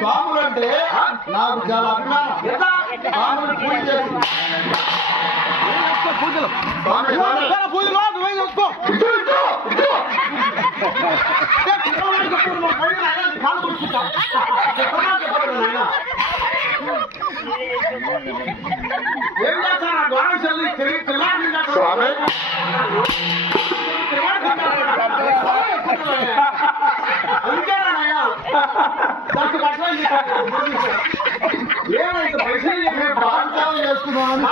స్వాములు అంటే నాకు చాలా అభిమానం. స్వాములు పూజ చేసి పూజలు పూజలు నువ్వే చూసుకో. ఏం చేస్తాను స్వామి? ఏమైతే పైసలు చేసుకున్నాను.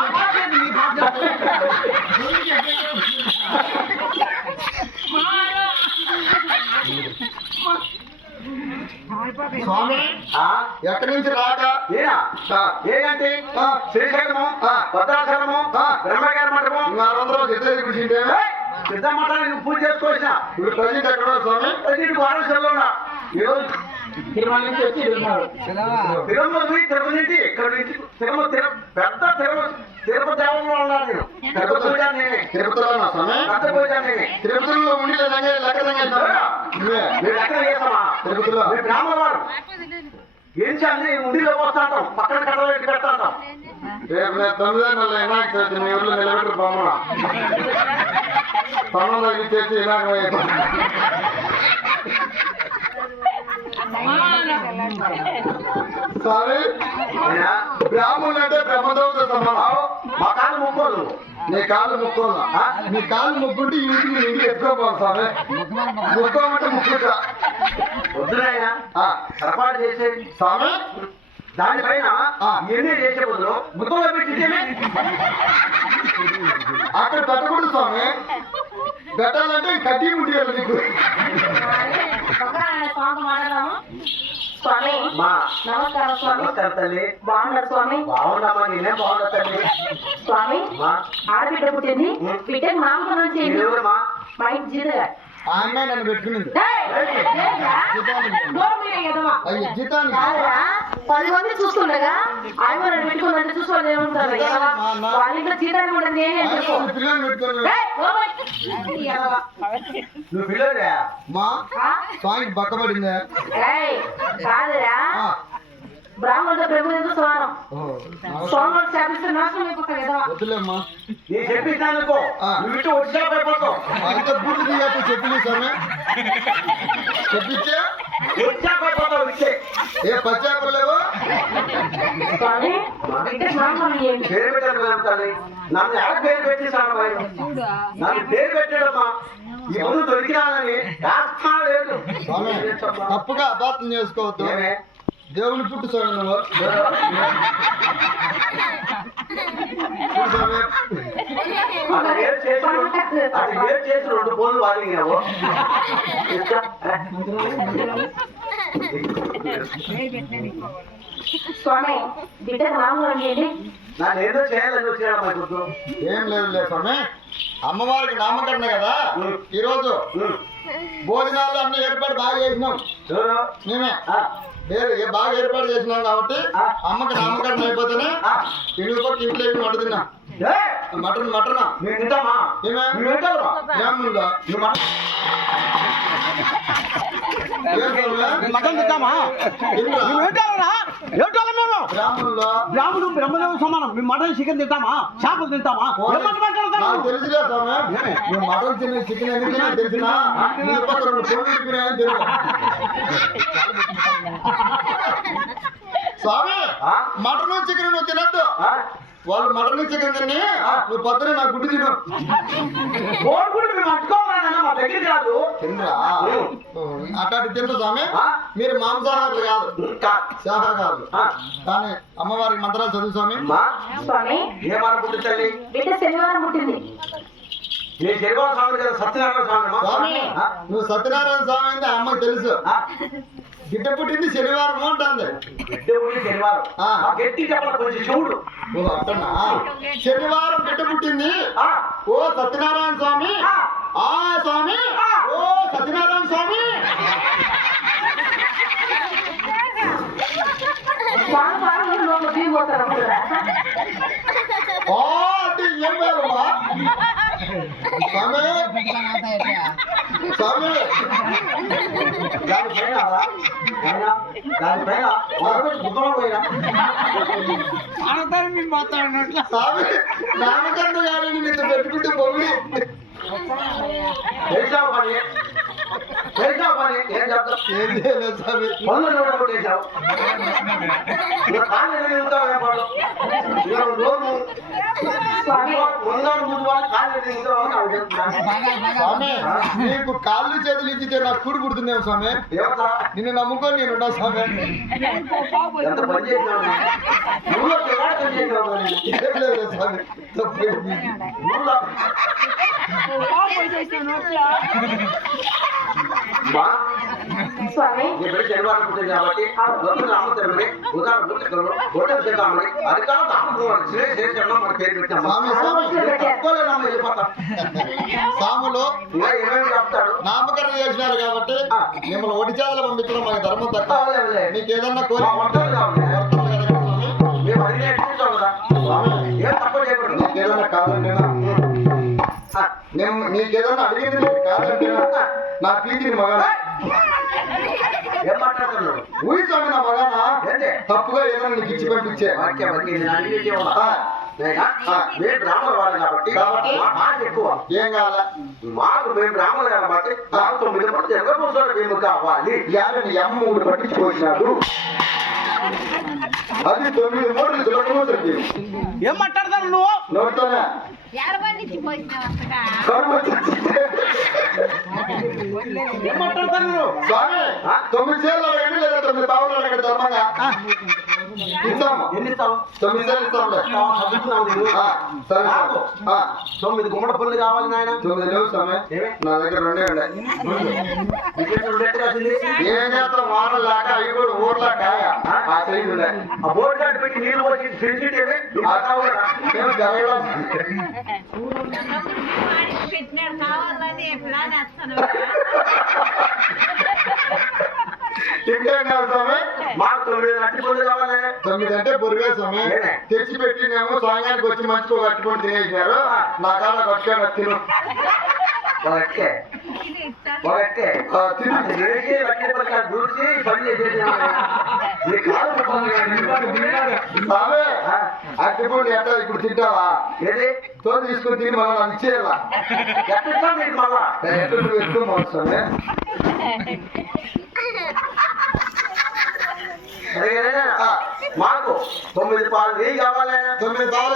స్వామి ఎక్కడి నుంచి రాగా ఏంటి శ్రీశైలము భద్రాచలము బ్రహ్మగారి మఠము 600 సిద్ధ కూర్చుంటే సిద్ధ మఠాన్ని నువ్వు పూజ చేసుకోవచ్చా? ఇప్పుడు ప్రజెంట్ ఎక్కడ స్వామి? ప్రజెంట్ వారాణసిలో ఉన్నా. తిరుమల నుంచి వచ్చి తిరుమల నుంచి ఇక్కడ నుంచి పెద్ద తిరుపతి దేవంలో ఉన్నాను నేను. తిరుపతిలో ఉన్నా స్వామి. పెద్ద పూజాన్ని తిరుపతిలో ఉండి లెక్క చేస్తామా? తిరుపతిలో బ్రాహ్మణ వారు ఏం చేయాలి? ఉండిలోకి వస్తాంటాం, పక్కన కడలో ఇంటి పెడతాంటాం. రేపు నేను 9 నెలలు అయినా మీ ఊళ్ళో నిలబెట్టరు బొమ్మల పనులు ఇవి చేసి ఇలాగ స్వామి బ్రాహ్మణులు అంటే బ్రహ్మదేవుతో సమానం. మా కాళ్ళు ముక్కోదు, నీ కాళ్ళు ముక్కోదు. నీ కాళ్ళు ముక్కుంటే ఇంటికి ఇంటికి ఎత్తుకోపోవాలి స్వామి. ముక్కోమంటే ముక్కుట వద్దునైనా సరపాటు చేసేది స్వామి. దానిపైన ఎన్ని చేసే బదులు ముద్దలో పెట్టించేమే అక్కడ పెట్టకూడదు స్వామి. పెట్టాలంటే కట్టి ఉంటుంది నీకు. స్వామి నమస్కారం స్వామి. తల్లి బాగున్నారు స్వామి? బాగున్నామా? నేనే బాగున్నా తల్లి. స్వామి ఆడబిడ్డ పుట్టింది, బిడ్డకు నామకరణం చేయండి. మా ఇంటి జీతగా ఆమె నన్ను పెట్టుకునింది. 10 మంది చూస్తుండగా ఆమె నన్ను పెట్టుకుందంటే చూసుకోవాలి ఏమంటారు? వాళ్ళ ఇంట్లో జీతాన్ని కూడా నేనే నువ్వు పిల్లరా మా స్వామికి పక్కబడిందా? కాదురా, బ్రాహ్మణులతో ప్రభుత్వంతో సమానం. సోమవారం శాపిస్తే నాశనం అయిపోతావు కదా. వద్దులేమ్మా, నేను చెప్పిస్తానుకో నువ్వు ఇటు వచ్చాకపోతావు. అంత బూట్లు తీయచ్చు చెప్పి స్వామి. చెప్పించే వచ్చాకపోతావు. ఇచ్చే ఏ పచ్చాపలు లేవు పేరు పెట్టాలి. నన్ను ఎలా పేరు పెట్టేసాను? నన్ను పేరు పెట్టాడమ్మా. ఈ ముందు దొరికినాలని లేదు. తప్పుగా అపార్థం చేసుకోవద్దు. దేవుని పుట్టు స్వామి నువ్వు. చేసి 2 బోన్లు వాడినావు. స్వామి బిడ్డకు నామకరణం చేయండి. నన్ను ఏదో చేయాలని వచ్చాడు. ఏం లేదు స్వామి, అమ్మవారికి నామకరణ కదా ఈరోజు. భోజనాలు అన్ని ఏర్పాటు బాగా చేసినాం. మేమే బాగా ఏర్పాటు చేసినాం కాబట్టి అమ్మకి నామకరణ అయిపోతేనే ఇంటి పక్క ఇంట్లో మటన్ తిన్నా. మటన్ తింటామా? మటన్ తింటామా? బ్రాహ్మణులు బ్రహ్మదేవుడు సమానం. మేము మటన్ చికెన్ తింటామా? చేపలు తింటామా? తెలిసిలే స్వామి, మటన్ తినే చికెన్ ఎందుకు తెలిసినా స్వామి. మటన్ చికెన్ నువ్వు తినద్దు. వాళ్ళు మటన్ ఇచ్చకండి నువ్వు పొద్దున నా గుడ్డు తిను కోడిగుడ్డు మేము అట్టుకోవాలన్నా మా దగ్గర కాదు తినరా అట్లాంటి తింటారు స్వామి మీరు మాంసాహారులు కాదు శాఖాహారులు కానీ అమ్మవారికి మంత్రాలు చదువు స్వామి స్వామి ఏ వారం పుట్టించండి బిడ్డ శనివారం పుట్టింది నీ శనివారం స్వామి కదా సత్యనారాయణ స్వామి నువ్వు సత్యనారాయణ స్వామి అంటే అమ్మకి తెలుసు బిడ్డ పుట్టింది శనివారం అంటుంది బిడ్డ పుట్టింది శనివారం గట్టి చెప్పాలి కొంచెం చూడు అంటున్నా శనివారం బిడ్డ పుట్టింది ఓ సత్యనారాయణ స్వామి ఆ స్వామి ఓ సత్యనారాయణ స్వామి వారం వారం లోపల బియ్యం పోతారు అంటే ఏం వేరమ్మా స్వామి స్వామి దానిపైన స్వామి నామకరణ గారు నిన్ను పెట్టుకుంటే పొగిడి ఏం చెప్తావు ఏం చేయలేదు స్వామి స్వామి నీకు కాళ్ళు చేతులు ఇచ్చితే నాకు కూడు పుడుతుందేమో స్వామి నిన్ను నమ్ముకొని నేను ఉన్నా స్వామి స్వామి స్వామి శనివారం పుట్టింది కాబట్టి సాములు చెప్తాడు నామకరణ చేసినారు కాబట్టి మిమ్మల్ని ఒడి చేతలు పంపించడం మాకు ధర్మం తక్కువ మీకు ఏదన్నా కోరిక నీకేదన్నా కాదండి నీకేదన్నా అడిగింది కాదండి నా పీతిని మగనా ఏం మాట్లాడుతున్నాడు ఊహించాను నా మగనా తప్పుగా ఏదైనా నీకు ఇచ్చి పంపించే మేము బ్రాహ్మణులు వాళ్ళు కాబట్టి మాకు ఎక్కువ ఏం కావాలా మాకు మేము బ్రాహ్మణులు కాబట్టి 9 పట్టు జగపూసలు మేము కావాలి యాభై అమ్మ 3 పట్టించుకోసినాడు అది 9 మూడు జగపూసలు ఏం మాట్లాడతాను నువ్వు నోడుతానా ఏం మాట్లాడతాను నువ్వు స్వామి 9 చేతులు అడగండి లేదా 9 పావులు అడగండి ధర్మంగా ఇస్తాము ఎన్ని ఇస్తావు 9 చేతులు ఇస్తాము 9 గుమ్మడి పళ్ళు కావాలి నాయన 9 లేవు స్వామి నా దగ్గర 2 ఉన్నాయి ఏం చేస్తాం వానలు లేక అవి కూడా ఊర్లో కాయ ఆ సైజు ఆ బోర్డు కార్డు పెట్టి నీళ్ళు పోసి ఫ్రిడ్జ్ మేము జరగడం మాకు 9 అట్టి పళ్ళు కావాలి 9 అంటే బొరివే స్వామి తెచ్చి పెట్టినేమో సాయంకానికి వచ్చి మంచిగా కట్టుకొని తినేసినారు నా కాళ్ళ కట్టుకొని తిను అట్టిపూడి ఎట్లా ఇప్పుడు తింటావా ఏది తో తీసుకుని తిని మళ్ళీ నన్ను ఇచ్చేయాలా ఎట్లా నీకు మళ్ళా ఎట్లా నువ్వు ఎక్కువ మోస్తావే మాకు 9 పాలు నెయ్యి కావాలి 9 పాలు